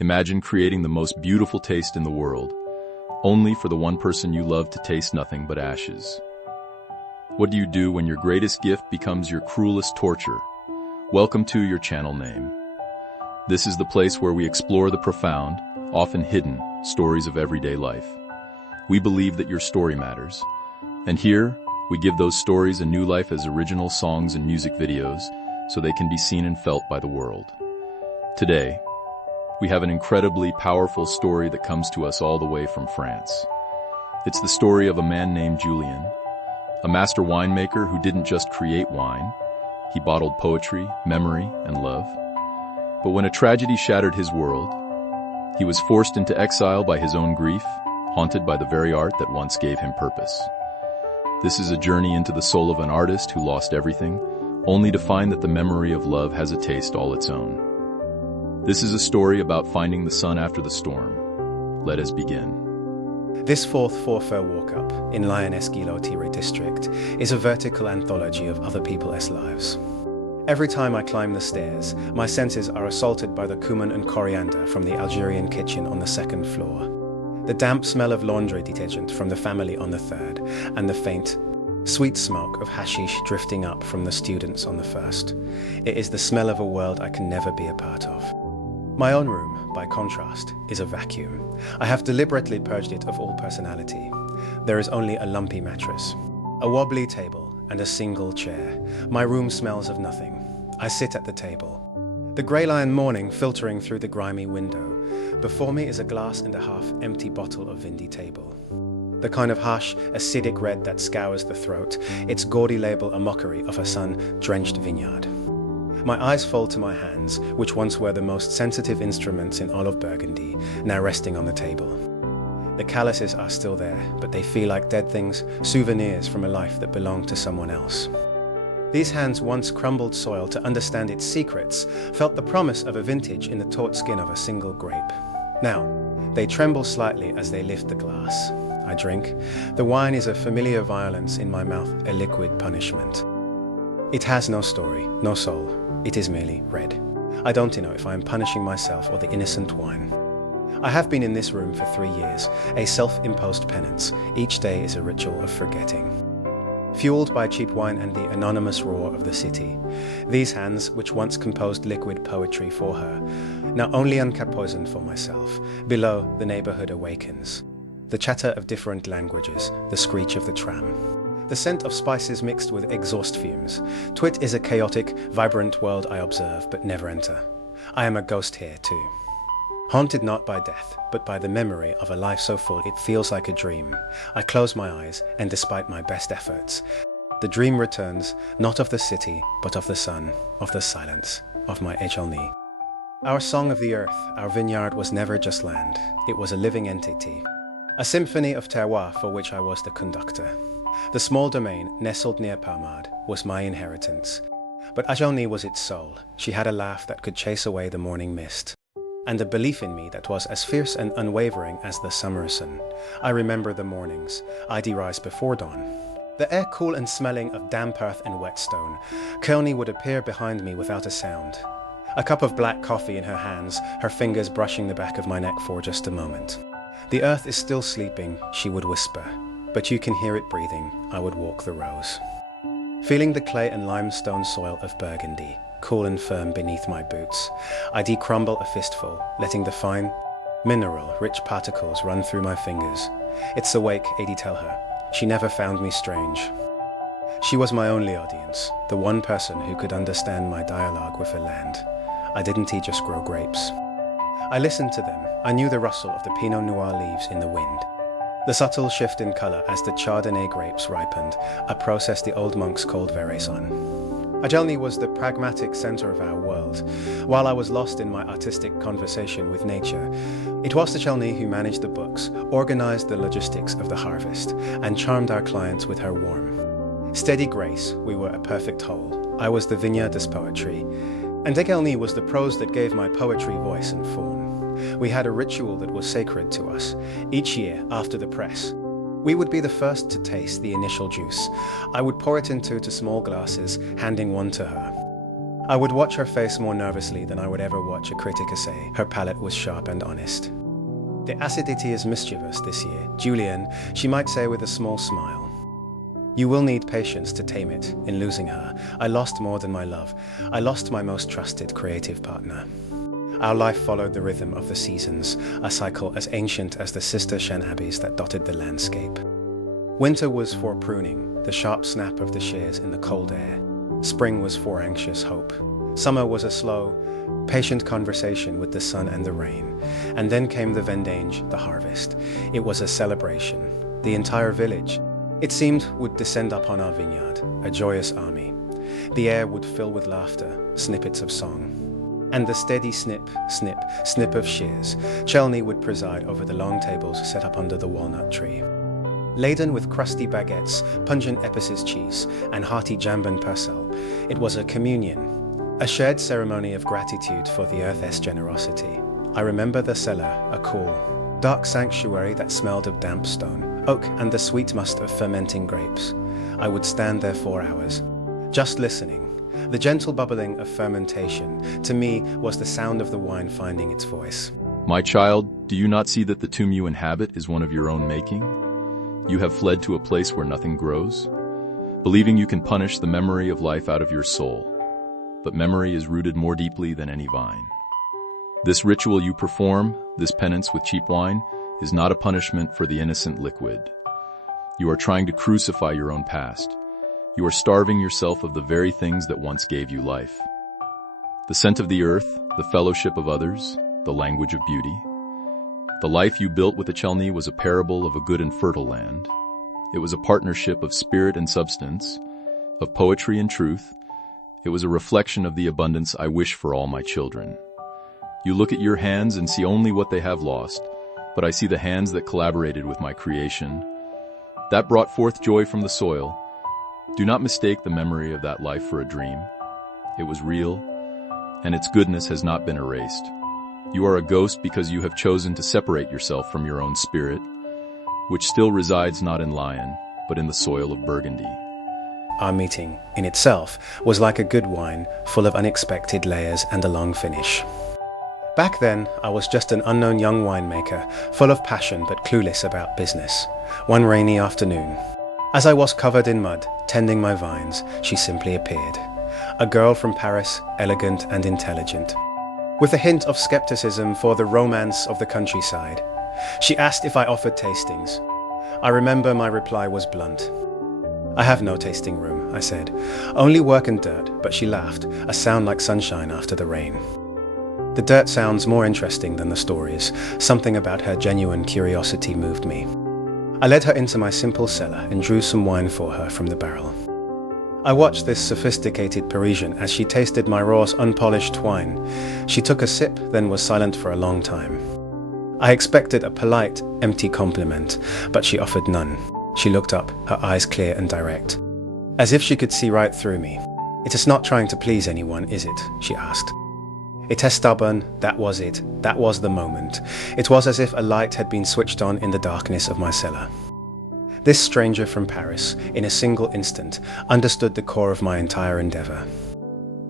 Imagine creating the most beautiful taste in the world, only for the one person you love to taste nothing but ashes. What do you do when your greatest gift becomes your cruelest torture? Welcome to your channel name. This is the place where we explore the profound, often hidden, stories of everyday life. We believe that your story matters. And here, we give those stories a new life as original songs and music videos, so they can be seen and felt by the world. Today, we have an incredibly powerful story that comes to us all the way from France. It's the story of a man named Julien, a master winemaker who didn't just create wine, he bottled poetry, memory, and love. But when a tragedy shattered his world, he was forced into exile by his own grief, haunted by the very art that once gave him purpose. This is a journey into the soul of an artist who lost everything, only to find that the memory of love has a taste all its own. This is a story about finding the sun after the storm. Let us begin. This fourth Forfait walk-up in Lyonnais-Guillot-Thierry district is a vertical anthology of other people's lives. Every time I climb the stairs, my senses are assaulted by the cumin and coriander from the Algerian kitchen on the second floor, the damp smell of laundry detergent from the family on the third, and the faint, sweet smoke of hashish drifting up from the students on the first. It is the smell of a world I can never be a part of. My own room, by contrast, is a vacuum. I have deliberately purged it of all personality. There is only a lumpy mattress, a wobbly table, and a single chair. My room smells of nothing. I sit at the table, the grey lion morning filtering through the grimy window. Before me is a glass and a half empty bottle of Vindy Table. The kind of harsh, acidic red that scours the throat, its gaudy label a mockery of a sun-drenched vineyard. My eyes fall to my hands, which once were the most sensitive instruments in all of Burgundy, now resting on the table. The calluses are still there, but they feel like dead things, souvenirs from a life that belonged to someone else. These hands once crumbled soil to understand its secrets, felt the promise of a vintage in the taut skin of a single grape. Now, they tremble slightly as they lift the glass. I drink. The wine is a familiar violence in my mouth, a liquid punishment. It has no story, no soul. It is merely red. I don't know if I am punishing myself or the innocent wine. I have been in this room for 3 years, a self-imposed penance. Each day is a ritual of forgetting. Fueled by cheap wine and the anonymous roar of the city, these hands, which once composed liquid poetry for her, now only uncap poison for myself. Below, the neighborhood awakens. The chatter of different languages, the screech of the tram. The scent of spices mixed with exhaust fumes. Twit is a chaotic, vibrant world I observe but never enter. I am a ghost here too. Haunted not by death, but by the memory of a life so full it feels like a dream. I close my eyes, and despite my best efforts, the dream returns, not of the city, but of the sun, of the silence, of my Julien. Our song of the earth, our vineyard was never just land. It was a living entity. A symphony of terroir for which I was the conductor. The small domain, nestled near Palmade, was my inheritance. But Julien was its soul. She had a laugh that could chase away the morning mist, and a belief in me that was as fierce and unwavering as the summer sun. I remember the mornings. I'd rise before dawn. The air cool and smelling of damp earth and wet stone. Kearney would appear behind me without a sound. A cup of black coffee in her hands, her fingers brushing the back of my neck for just a moment. The earth is still sleeping, she would whisper. But you can hear it breathing. I would walk the rows. Feeling the clay and limestone soil of Burgundy, cool and firm beneath my boots, I decrumble a fistful, letting the fine, mineral-rich particles run through my fingers. It's awake, Adi tell her. She never found me strange. She was my only audience, the one person who could understand my dialogue with the land. I didn't just grow grapes. I listened to them. I knew the rustle of the Pinot Noir leaves in the wind. The subtle shift in color as the Chardonnay grapes ripened, a process the old monks called veraison. Julien was the pragmatic center of our world. While I was lost in my artistic conversation with nature, it was the Julien who managed the books, organized the logistics of the harvest, and charmed our clients with her warm, steady grace. We were a perfect whole. I was the vineyard's poetry, and Julien was the prose that gave my poetry voice and form. We had a ritual that was sacred to us. Each year, after the press, we would be the first to taste the initial juice. I would pour it into small glasses, handing one to her. I would watch her face more nervously than I would ever watch a critic essay. Her palate was sharp and honest. The acidity is mischievous this year. Julien, she might say with a small smile. You will need patience to tame it. In losing her, I lost more than my love. I lost my most trusted creative partner. Our life followed the rhythm of the seasons, a cycle as ancient as the Cistercian abbeys that dotted the landscape. Winter was for pruning, the sharp snap of the shears in the cold air. Spring was for anxious hope. Summer was a slow, patient conversation with the sun and the rain. And then came the vendange, the harvest. It was a celebration. The entire village, it seemed, would descend upon our vineyard, a joyous army. The air would fill with laughter, snippets of song. And the steady snip, snip, snip of shears. Chelney would preside over the long tables set up under the walnut tree. Laden with crusty baguettes, pungent Epic's cheese, and hearty jambon percel, it was a communion, a shared ceremony of gratitude for the earth's generosity. I remember the cellar, a cool, dark sanctuary that smelled of damp stone, oak, and the sweet must of fermenting grapes. I would stand there for hours, just listening. The gentle bubbling of fermentation, to me, was the sound of the wine finding its voice. My child, do you not see that the tomb you inhabit is one of your own making? You have fled to a place where nothing grows, believing you can punish the memory of life out of your soul. But memory is rooted more deeply than any vine. This ritual you perform, this penance with cheap wine, is not a punishment for the innocent liquid. You are trying to crucify your own past. You are starving yourself of the very things that once gave you life. The scent of the earth, the fellowship of others, the language of beauty. The life you built with the Chelney was a parable of a good and fertile land. It was a partnership of spirit and substance, of poetry and truth. It was a reflection of the abundance I wish for all my children. You look at your hands and see only what they have lost, but I see the hands that collaborated with my creation, that brought forth joy from the soil. Do not mistake the memory of that life for a dream. It was real, and its goodness has not been erased. You are a ghost because you have chosen to separate yourself from your own spirit, which still resides not in Lyon, but in the soil of Burgundy. Our meeting, in itself, was like a good wine, full of unexpected layers and a long finish. Back then, I was just an unknown young winemaker, full of passion but clueless about business. One rainy afternoon, as I was covered in mud, tending my vines, she simply appeared. A girl from Paris, elegant and intelligent, with a hint of skepticism for the romance of the countryside. She asked if I offered tastings. I remember my reply was blunt. I have no tasting room, I said. Only work and dirt, but she laughed, a sound like sunshine after the rain. The dirt sounds more interesting than the stories. Something about her genuine curiosity moved me. I led her into my simple cellar and drew some wine for her from the barrel. I watched this sophisticated Parisian as she tasted my raw, unpolished wine. She took a sip, then was silent for a long time. I expected a polite, empty compliment, but she offered none. She looked up, her eyes clear and direct, as if she could see right through me. "It is not trying to please anyone, is it?" she asked. It is stubborn, that was it, that was the moment. It was as if a light had been switched on in the darkness of my cellar. This stranger from Paris, in a single instant, understood the core of my entire endeavor.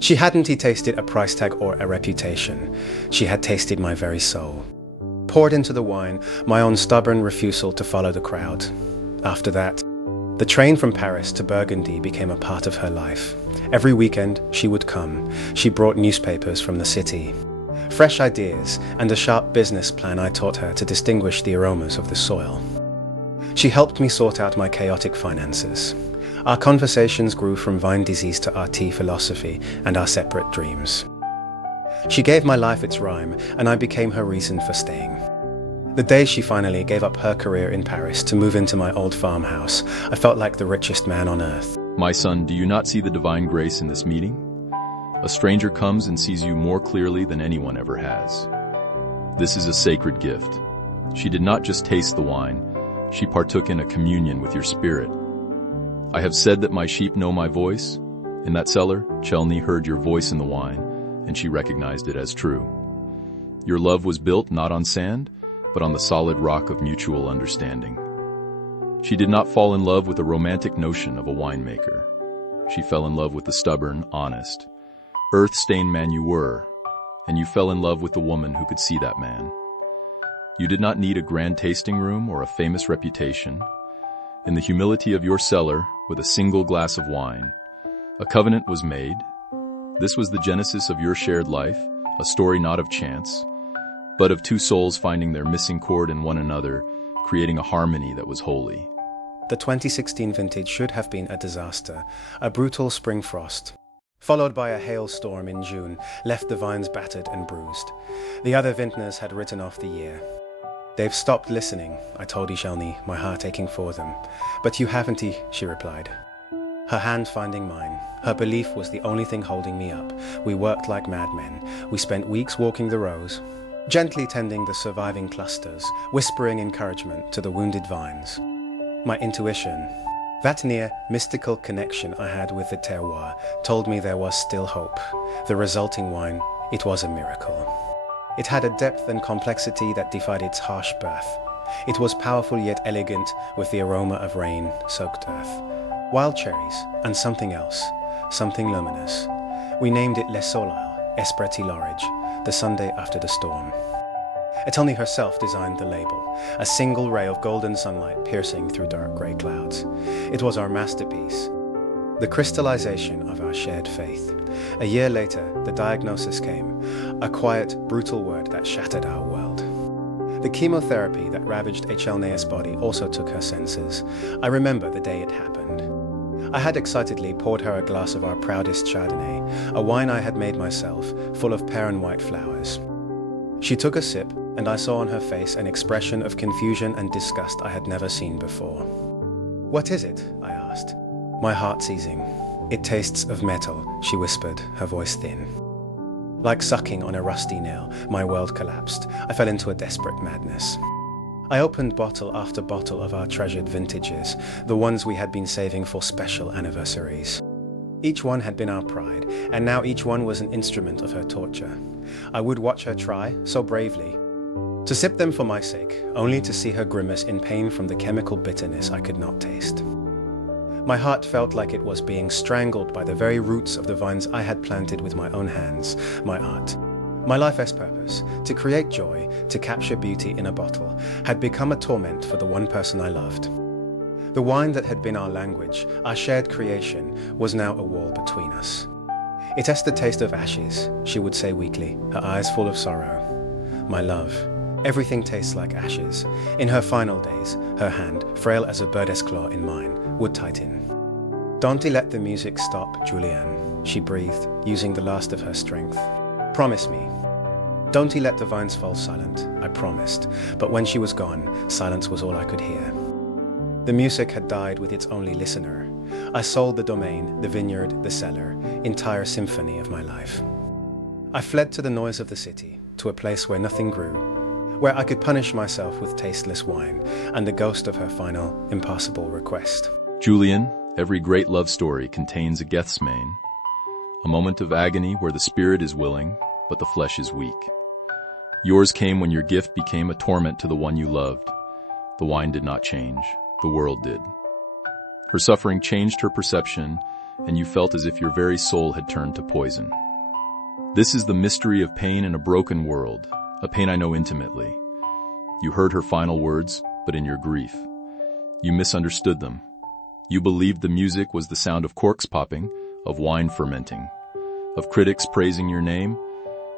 She hadn't tasted a price tag or a reputation. She had tasted my very soul. Poured into the wine, my own stubborn refusal to follow the crowd. After that, the train from Paris to Burgundy became a part of her life. Every weekend, she would come. She brought newspapers from the city. Fresh ideas and a sharp business plan I taught her to distinguish the aromas of the soil. She helped me sort out my chaotic finances. Our conversations grew from vine disease to our tea philosophy and our separate dreams. She gave my life its rhyme, and I became her reason for staying. The day she finally gave up her career in Paris to move into my old farmhouse, I felt like the richest man on earth. My son, do you not see the divine grace in this meeting? A stranger comes and sees you more clearly than anyone ever has. This is a sacred gift. She did not just taste the wine, she partook in a communion with your spirit. I have said that my sheep know my voice. In that cellar, Chelney heard your voice in the wine, and she recognized it as true. Your love was built not on sand, but on the solid rock of mutual understanding. She did not fall in love with the romantic notion of a winemaker. She fell in love with the stubborn, honest, earth-stained man you were, and you fell in love with the woman who could see that man. You did not need a grand tasting room or a famous reputation. In the humility of your cellar, with a single glass of wine, a covenant was made. This was the genesis of your shared life, a story not of chance, but of two souls finding their missing chord in one another, creating a harmony that was holy. The 2016 vintage should have been a disaster. A brutal spring frost, followed by a hailstorm in June, left the vines battered and bruised. The other vintners had written off the year. "They've stopped listening," I told Ishelny, my heart aching for them. "But you haven't," she replied. Her hand finding mine. Her belief was the only thing holding me up. We worked like madmen. We spent weeks walking the rows, gently tending the surviving clusters, whispering encouragement to the wounded vines. My intuition, that near mystical connection I had with the terroir, told me there was still hope. The resulting wine, it was a miracle. It had a depth and complexity that defied its harsh birth. It was powerful yet elegant, with the aroma of rain-soaked earth, wild cherries, and something else, something luminous. We named it Le Soleil, Esprati l'Orage, the Sunday after the storm. Etelny herself designed the label, a single ray of golden sunlight piercing through dark grey clouds. It was our masterpiece, the crystallization of our shared faith. A year later, the diagnosis came, a quiet, brutal word that shattered our world. The chemotherapy that ravaged Echelnea's body also took her senses. I remember the day it happened. I had excitedly poured her a glass of our proudest Chardonnay, a wine I had made myself, full of pear and white flowers. She took a sip, and I saw on her face an expression of confusion and disgust I had never seen before. "What is it?" I asked, my heart seizing. "It tastes of metal," she whispered, her voice thin. Like sucking on a rusty nail, my world collapsed. I fell into a desperate madness. I opened bottle after bottle of our treasured vintages, the ones we had been saving for special anniversaries. Each one had been our pride, and now each one was an instrument of her torture. I would watch her try, so bravely, to sip them for my sake, only to see her grimace in pain from the chemical bitterness I could not taste. My heart felt like it was being strangled by the very roots of the vines I had planted with my own hands, my art. My life's purpose, to create joy, to capture beauty in a bottle, had become a torment for the one person I loved. The wine that had been our language, our shared creation, was now a wall between us. "It has the taste of ashes," she would say weakly, her eyes full of sorrow. "My love, everything tastes like ashes." In her final days, her hand, frail as a bird's claw in mine, would tighten. "Don't let the music stop, Julien," she breathed, using the last of her strength. "Promise me." "Don't let the vines fall silent," I promised, but when she was gone, silence was all I could hear. The music had died with its only listener. I sold the domain, the vineyard, the cellar, entire symphony of my life. I fled to the noise of the city, to a place where nothing grew, where I could punish myself with tasteless wine and the ghost of her final, impossible request. Julien, every great love story contains a Gethsemane, a moment of agony where the spirit is willing, but the flesh is weak. Yours came when your gift became a torment to the one you loved. The wine did not change, the world did. Her suffering changed her perception, and you felt as if your very soul had turned to poison. This is the mystery of pain in a broken world, a pain I know intimately. You heard her final words, but in your grief, you misunderstood them. You believed the music was the sound of corks popping, of wine fermenting, of critics praising your name.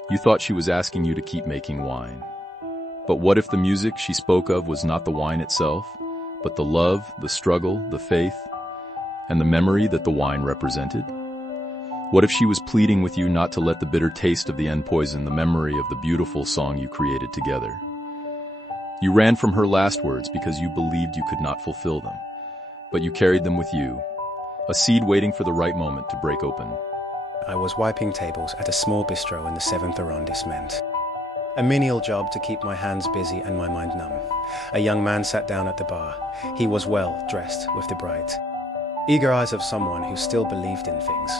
You thought she was asking you to keep making wine. But what if the music she spoke of was not the wine itself, but the love, the struggle, the faith, and the memory that the wine represented? What if she was pleading with you not to let the bitter taste of the end poison the memory of the beautiful song you created together? You ran from her last words because you believed you could not fulfill them, but you carried them with you, a seed waiting for the right moment to break open. I was wiping tables at a small bistro in the 7th arrondissement. A menial job to keep my hands busy and my mind numb. A young man sat down at the bar. He was well dressed with the bright, eager eyes of someone who still believed in things.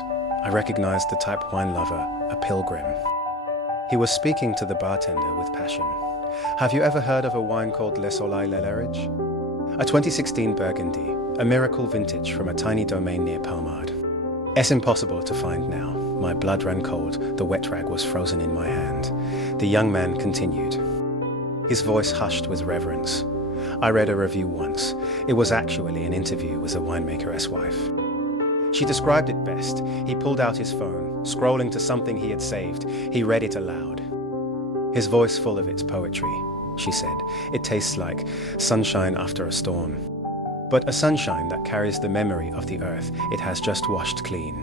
I recognized the type wine lover, a pilgrim. He was speaking to the bartender with passion. "Have you ever heard of a wine called Le Soleil l'Orage? A 2016 Burgundy, a miracle vintage from a tiny domain near Palmard. It's impossible to find now." My blood ran cold, the wet rag was frozen in my hand. The young man continued. His voice hushed with reverence. I read a review once. It was actually an interview with a winemaker's wife. She described it best. He pulled out his phone, scrolling to something he had saved. He read it aloud. His voice full of its poetry. She said, "It tastes like sunshine after a storm. But a sunshine that carries the memory of the earth it has just washed clean."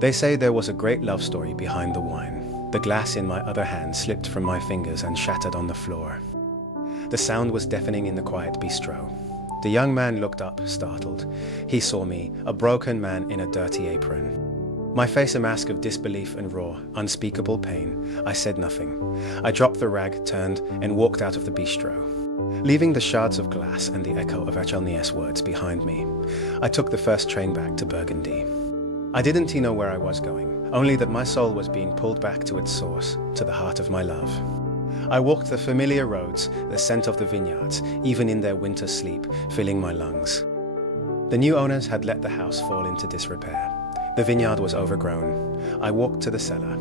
They say there was a great love story behind the wine. The glass in my other hand slipped from my fingers and shattered on the floor. The sound was deafening in the quiet bistro. The young man looked up, startled. He saw me, a broken man in a dirty apron. My face a mask of disbelief and raw, unspeakable pain. I said nothing. I dropped the rag, turned, and walked out of the bistro, leaving the shards of glass and the echo of Julien words behind me. I took the first train back to Burgundy. I didn't know where I was going, only that my soul was being pulled back to its source, to the heart of my love. I walked the familiar roads, the scent of the vineyards, even in their winter sleep, filling my lungs. The new owners had let the house fall into disrepair. The vineyard was overgrown. I walked to the cellar,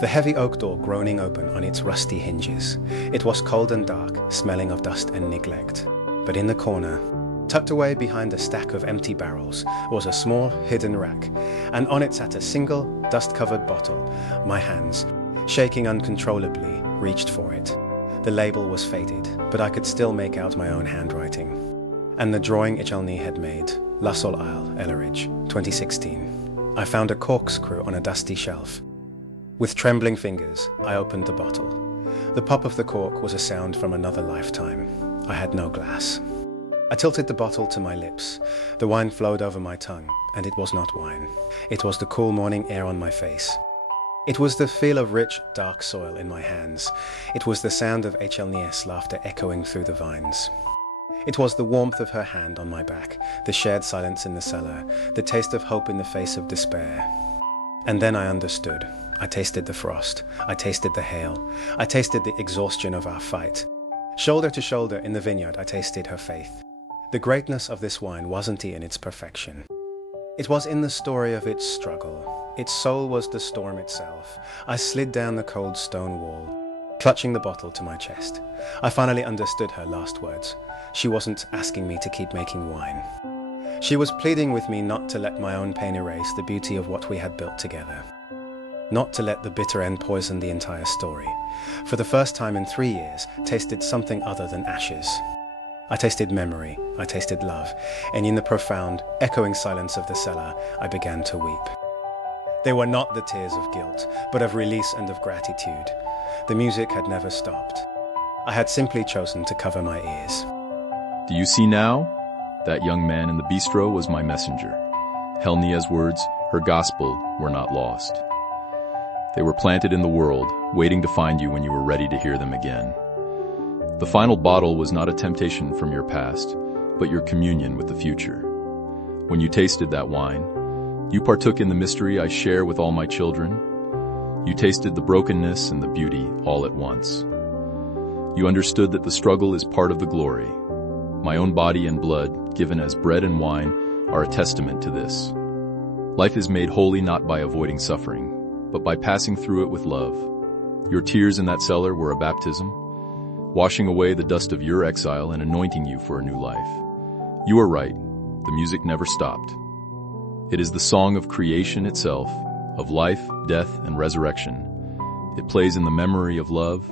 the heavy oak door groaning open on its rusty hinges. It was cold and dark, smelling of dust and neglect. But in the corner, tucked away behind a stack of empty barrels, was a small hidden rack, and on it sat a single dust-covered bottle. My hands, shaking uncontrollably, reached for it. The label was faded, but I could still make out my own handwriting. And the drawing Julien had made, La Sol Isle, Elleridge, 2016. I found a corkscrew on a dusty shelf. With trembling fingers, I opened the bottle. The pop of the cork was a sound from another lifetime. I had no glass. I tilted the bottle to my lips. The wine flowed over my tongue, and it was not wine. It was the cool morning air on my face. It was the feel of rich, dark soil in my hands. It was the sound of Julien's laughter echoing through the vines. It was the warmth of her hand on my back, the shared silence in the cellar, the taste of hope in the face of despair. And then I understood. I tasted the frost. I tasted the hail. I tasted the exhaustion of our fight. Shoulder to shoulder in the vineyard, I tasted her faith. The greatness of this wine wasn't in its perfection. It was in the story of its struggle. Its soul was the storm itself. I slid down the cold stone wall, clutching the bottle to my chest. I finally understood her last words. She wasn't asking me to keep making wine. She was pleading with me not to let my own pain erase the beauty of what we had built together. Not to let the bitter end poison the entire story. For the first time in 3 years, tasted something other than ashes. I tasted memory, I tasted love, and in the profound, echoing silence of the cellar, I began to weep. They were not the tears of guilt, but of release and of gratitude. The music had never stopped. I had simply chosen to cover my ears. Do you see now? That young man in the bistro was my messenger. Julie's words, her gospel, were not lost. They were planted in the world, waiting to find you when you were ready to hear them again. The final bottle was not a temptation from your past, but your communion with the future. When you tasted that wine, you partook in the mystery I share with all my children. You tasted the brokenness and the beauty all at once. You understood that the struggle is part of the glory. My own body and blood, given as bread and wine, are a testament to this. Life is made holy not by avoiding suffering, but by passing through it with love. Your tears in that cellar were a baptism, washing away the dust of your exile and anointing you for a new life. You are right, the music never stopped. It is the song of creation itself, of life, death, and resurrection. It plays in the memory of love,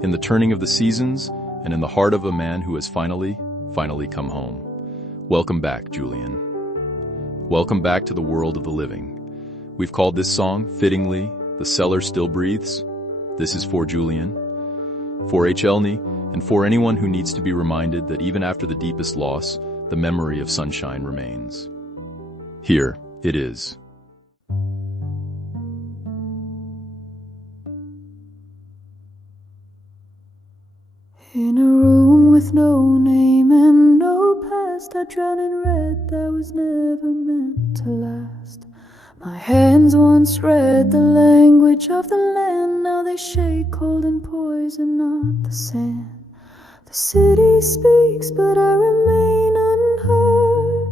in the turning of the seasons, and in the heart of a man who has finally come home. Welcome back, Julien. Welcome back to the world of the living. We've called this song, fittingly, The Cellar Still Breathes. This is for Julien, for Julien, and for anyone who needs to be reminded that even after the deepest loss, the memory of sunshine remains. Here it is. In a room with no name and no past, I drown in red that was never meant to last. My hands once read the language of the land, now they shake cold and poison, not the sand. The city speaks, but I remain unheard.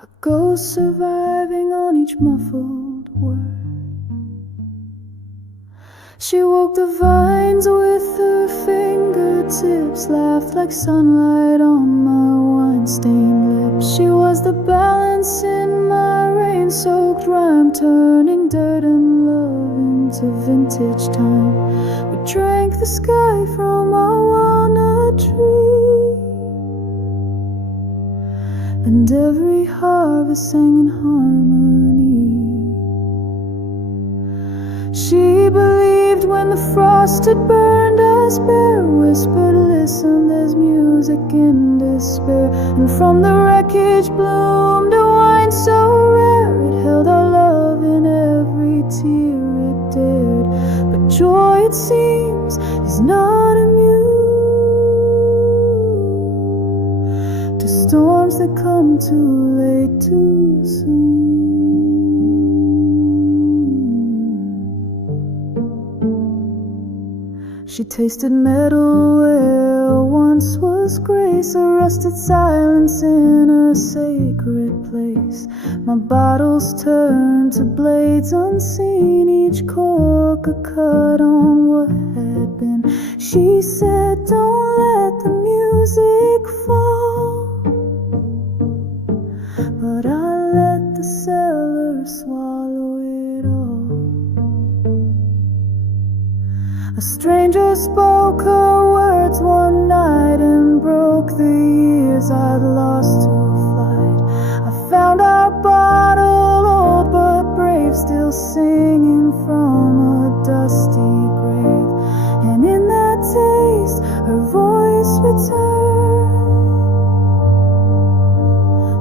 A ghost still surviving on each muffled word. She woke the vines with her fingertips, laughed like sunlight on my wine-stained lips. She was the balance in my rain-soaked rhyme, turning dirt and love into vintage time. We drank the sky from our walnut tree, and every harvest sang in harmony. She believed when the frost had burned us bare, whispered, listen, there's music in despair. And from the wreckage bloomed a wine so rare, it held our love in every tear it dared. But joy, it seems, is not immune to storms that come too late, too soon. She tasted metal where once was grace, a rusted silence in a sacred place. My bottles turned to blades unseen, each cork a cut on what had been. She said, don't let the music fall, but I let the cellar swallow it all. A stranger spoke her words one night and broke the years I'd lost to flight. I found our bottle old but brave, still singing from a dusty grave. And in that taste, her voice returned.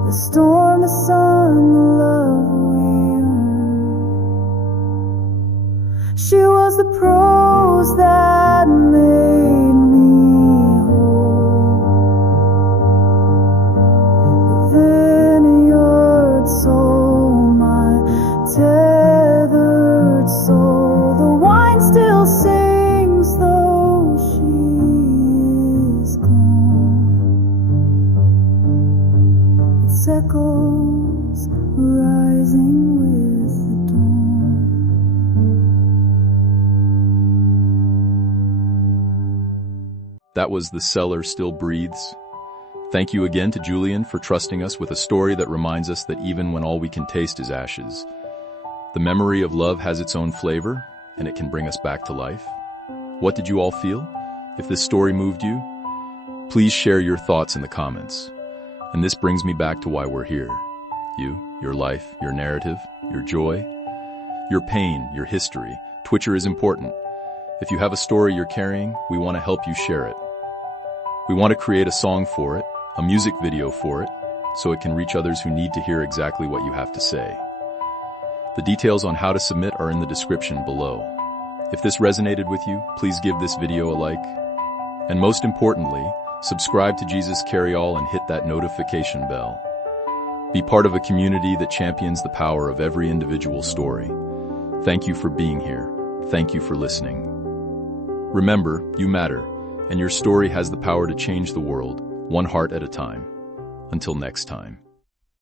The storm, the sun, the love we earned. She was the prose that made me whole, the vineyard soul, my tethered soul. The wine still sings though she is gone. Its echoes rising with the dawn. That was The Cellar Still Breathes. Thank you again to Julien for trusting us with a story that reminds us that even when all we can taste is ashes, the memory of love has its own flavor, and it can bring us back to life. What did you all feel? If this story moved you, please share your thoughts in the comments. And this brings me back to why we're here. You, your life, your narrative, your joy, your pain, your history. Twitcher is important. If you have a story you're carrying, we want to help you share it. We want to create a song for it, a music video for it, so it can reach others who need to hear exactly what you have to say. The details on how to submit are in the description below. If this resonated with you, please give this video a like. And most importantly, subscribe to Jesus Carry All and hit that notification bell. Be part of a community that champions the power of every individual story. Thank you for being here. Thank you for listening. Remember, you matter, and your story has the power to change the world, one heart at a time. Until next time.